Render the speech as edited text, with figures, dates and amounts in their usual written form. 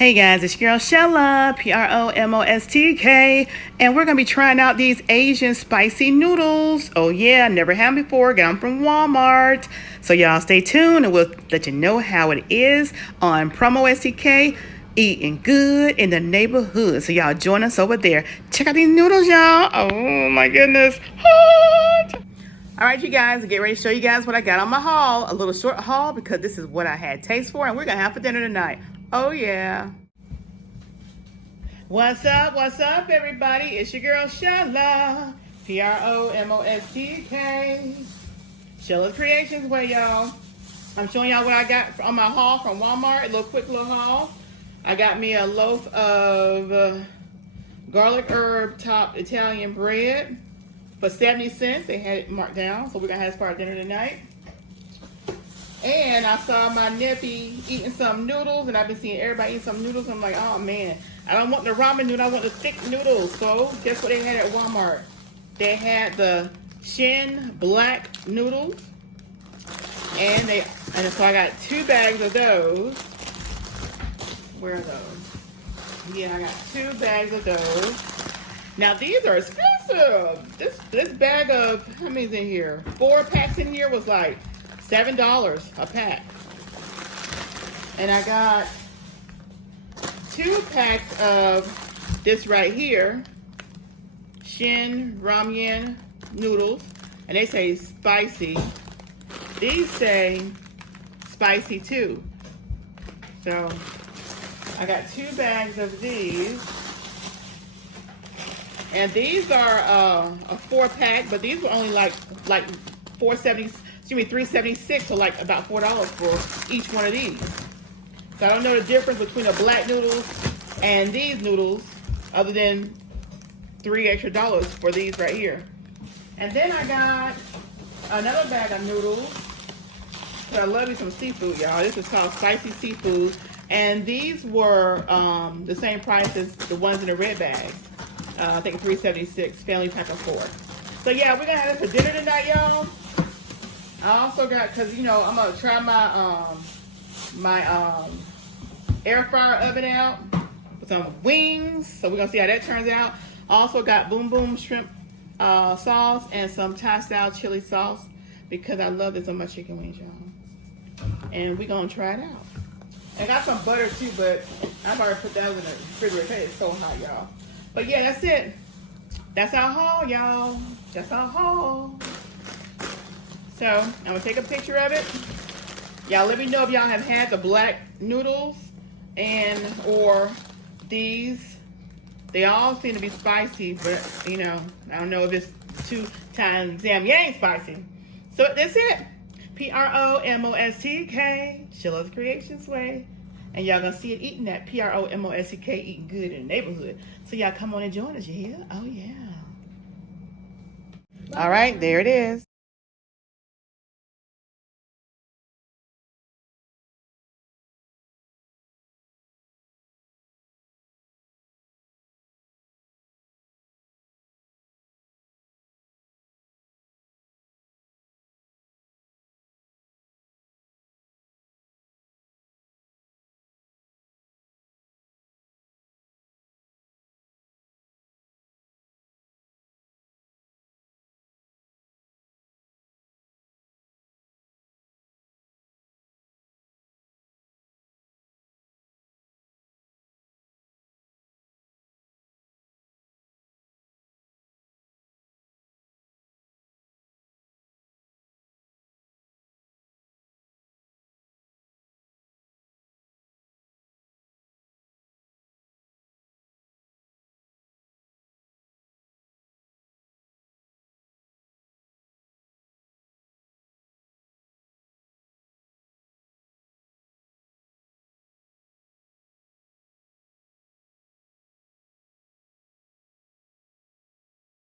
Hey guys, it's your girl Shella, PromoSTK, and we're going to be trying out these Asian spicy noodles. Oh yeah, never had them before, got them from Walmart. So y'all stay tuned and we'll let you know how it is on PromoSTK, eating good in the neighborhood. So y'all join us over there. Check out these noodles, y'all. Oh my goodness, hot! All right, you guys, get ready to show you guys what I got on my haul. A little short haul because this is what I had taste for and we're going to have for dinner tonight. Oh yeah. What's up, everybody? It's your girl, Shella. PromoSTK. Shella's Creations way, y'all. I'm showing y'all what I got on my haul from Walmart. A quick little haul. I got me a loaf of garlic herb topped Italian bread for 70 cents. They had it marked down, so we're going to have this for our dinner tonight. And I saw my nephew eating some noodles, and I've been seeing everybody eat some noodles. I'm like, oh man, I don't want the ramen noodle, I want the thick noodles. So guess what they had at Walmart? They had the Shin black noodles, and so I got 2 bags of those. Where are those? Yeah, I got 2 bags of those. Now these are expensive. This bag of, how many's in here? 4 packs in here was like $7 a pack. And I got 2 packs of this right here, Shin ramen noodles, and they say spicy. These say spicy too. So I got 2 bags of these. And these are a 4 pack, but these were only like $3.76, so like about $4 for each one of these. So I don't know the difference between the black noodles and these noodles, other than $3 extra for these right here. And then I got another bag of noodles. So I love me some seafood, y'all. This is called spicy seafood, and these were the same price as the ones in the red bags. I think $3.76, family pack of 4. So yeah, we're gonna have this for dinner tonight, y'all. I also got, cause you know I'm gonna try my air fryer oven out with some wings. So we're gonna see how that turns out. Also got Boom Boom shrimp sauce and some Thai style chili sauce because I love this on my chicken wings, y'all. And we're gonna try it out. I got some butter too, but I've already put that in the refrigerator. It's so hot, y'all. But yeah, that's it. That's our haul, y'all. That's our haul. So I'm gonna take a picture of it. Y'all let me know if y'all have had the black noodles or these. They all seem to be spicy, but you know, I don't know if it's 2 times damn yang spicy. So that's it. PromoSTK, Shella's Creations way. And y'all gonna see it eating that PromoSTK, eating good in the neighborhood. So y'all come on and join us, you hear? Oh yeah. All right, there it is.